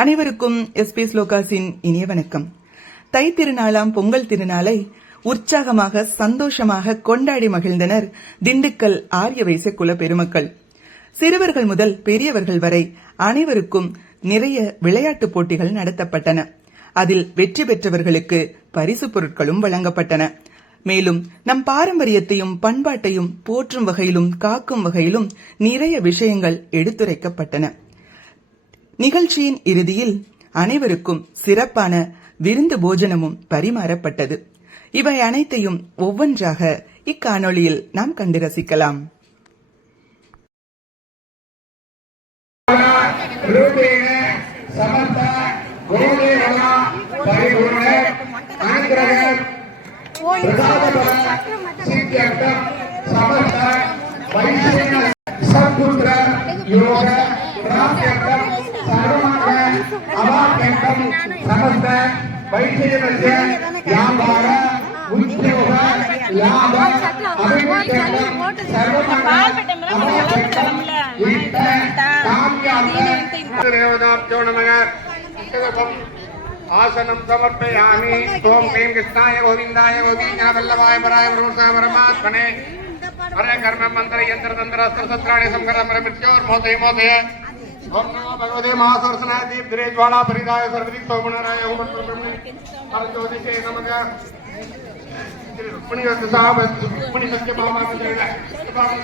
அனைவருக்கும் எஸ்பி ஸ்லோகாஸின் இனிய வணக்கம். தை திருநாளாம் பொங்கல் திருநாளை உற்சாகமாக சந்தோஷமாக கொண்டாடி மகிழ்ந்தனர் திண்டுக்கல் ஆரிய வைச குல பெருமக்கள். சிறுவர்கள் முதல் பெரியவர்கள் வரை அனைவருக்கும் நிறைய விளையாட்டுப் போட்டிகள் நடத்தப்பட்டன. அதில் வெற்றி பெற்றவர்களுக்கு பரிசு பொருட்களும் வழங்கப்பட்டன. மேலும் நம் பாரம்பரியத்தையும் பண்பாட்டையும் போற்றும் வகையிலும் காக்கும் வகையிலும் நிறைய விஷயங்கள் எடுத்துரைக்கப்பட்டன. நிகழ்ச்சியின் இறுதியில் அனைவருக்கும் சிறப்பான விருந்து போஜனமும் பரிமாறப்பட்டது. இவை அனைத்தையும் ஒவ்வொன்றாக இக்காணொளியில் நாம் கண்டு ரசிக்கலாம். समस्त वैश्य व्यापार उद्योग लाभ आसनं समर्पयामि। ओम क्लीं कृष्णाय गोविंदाय गोविंदाय वल्लभाय पराय पुरुषाय परमात्मने हरे कर्म मंत्र यंत्र तंत्र अस्त्र शस्त्राणि संकरम मृत्योर्मोदय मोदय। ओम नमो भगवते महासरस्वनाय दीप्तिरे ज्वाला परिदाय सर्वदिक सोमनाराय ओम ब्रह्मणे परज्योतिषे नमः। रुक्मिणी साहब रुक्मिणी सत्य भामा जयदा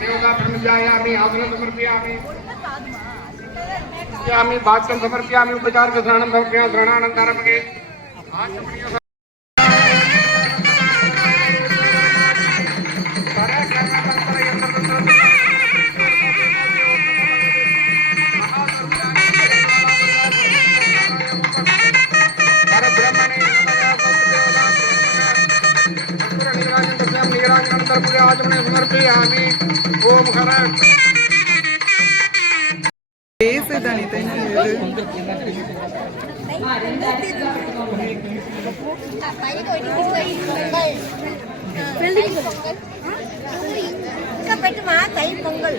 देवता ब्रह्मजायामि आसनं समर्पयामि यामि भाग्यं समर्पयामि उपचार स्नानं समर्पयामि स्नानानन्तरमगे आचमनीय समर्पयामि। ओम हर தை பொங்கல்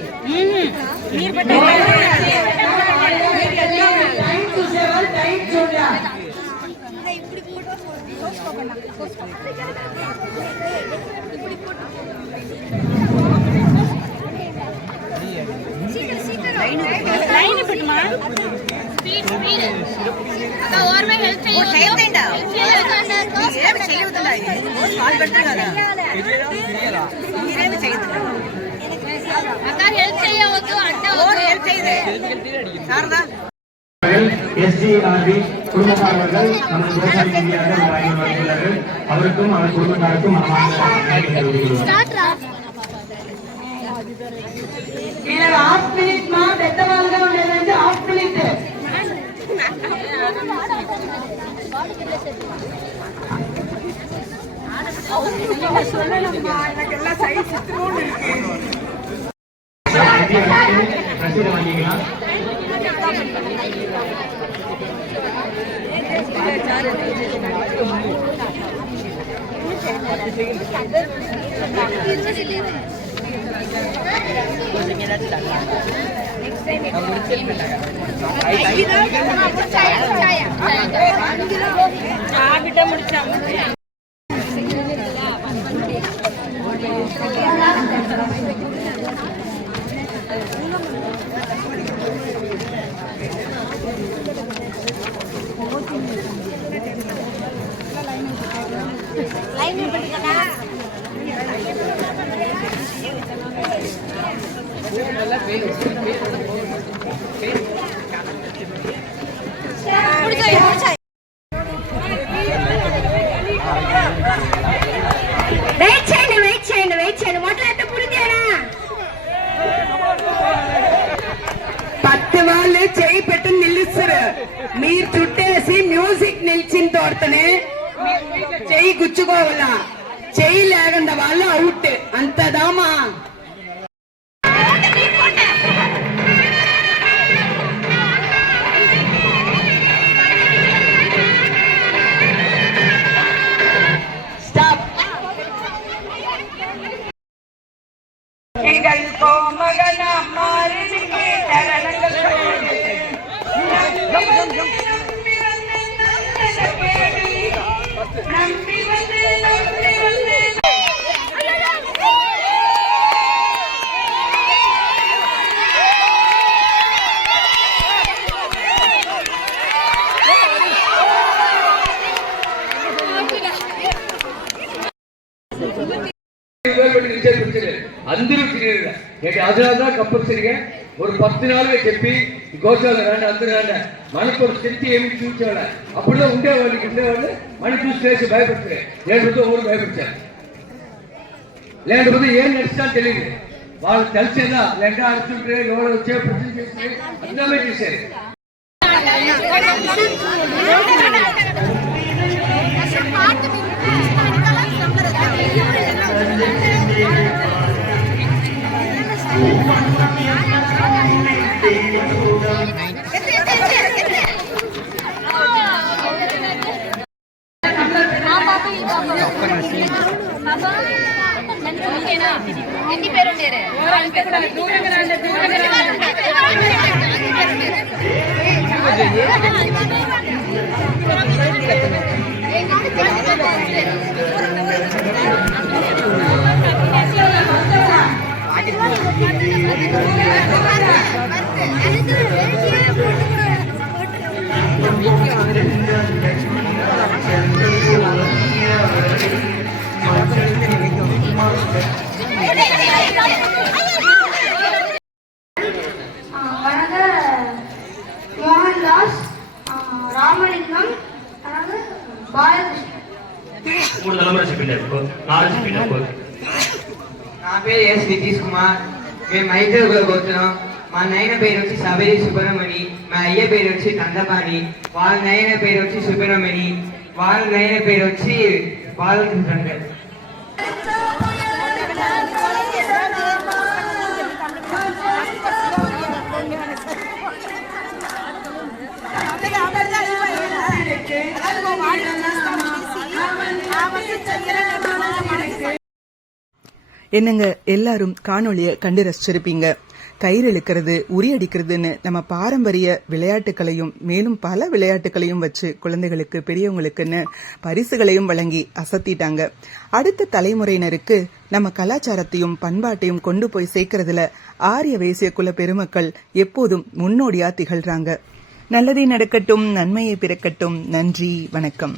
எஸ்டிஆர்பி குடும்பத்தார்கள் நமது சோசியல் மீடியாவில் வழங்கியுள்ளார்கள். அவருக்கும் அவர் குடும்பத்தாருக்கும் చేయి పెట్టి నిలుస్తారు. మీరు చుట్టేసి మ్యూజిక్ నిలిచిన తోడతనే చెయ్యి గుచ్చుకోవాలా. చెయ్యి లేకుండా వాళ్ళు అవుట్ అంతదామా. అందరూ తినేది అదనంగా కంపల్సరిగా ఒక 10 నాలుగు చెప్పి గోశాల రండి అందరూ రండి మనకు ఒక శక్తి ఏమి చూసేవాళ్ళ అప్పుడులో ఉండేవాళ్ళు మనం చూసి చేసి భయపడుతుంది లేకపోతే ఊరు భయపడతారు లేకపోతే ఏం నడుస్తా తెలియదు వాళ్ళు తెలిసేదా లేక అడుగుతుంటే ఎవరు వచ్చే ప్రశ్న చేసి అందమే చేశారు ఎన్ని పేరు ఉండేరే மோகன்தாஸ் ராமலிங்கம் பாலகிருஷ்ணன் 3 தலைமுறை చెప్పినారు 4 చెప్పినారు నా పేరు ఎస్ నితీష్ కుమార్ మేము హైదరాబాద్ పోతున్నాం మా నాయన పేరు వచ్చి సబేరి సుబ్రహ్మణి మా అయ్య పేరు వచ్చి కందపాణి వాళ్ళ నాయన పేరు వచ్చి సుబ్రహ్మణి వాళ్ళ నాయన పేరు వచ్చి బాలకృష్ణ என்னங்க எல்லாரும் காணொளிய கண்டு ரசிச்சிருப்பீங்க. கயிறு இழுக்கிறது, உரி அடிக்கிறதுன்னு நம்ம பாரம்பரிய விளையாட்டுகளையும் மேலும் பல விளையாட்டுகளையும் வச்சு குழந்தைகளுக்கு பெரியவங்களுக்குன்னு பரிசுகளையும் வழங்கி அசத்திட்டாங்க. அடுத்த தலைமுறையினருக்கு நம்ம கலாச்சாரத்தையும் பண்பாட்டையும் கொண்டு போய் சேர்க்கறதுல ஆரிய வைசிய குல பெருமக்கள் எப்போதும் முன்னோடியா திகழ்றாங்க. நல்லதே நடக்கட்டும், நன்மையை பிறக்கட்டும். நன்றி, வணக்கம்.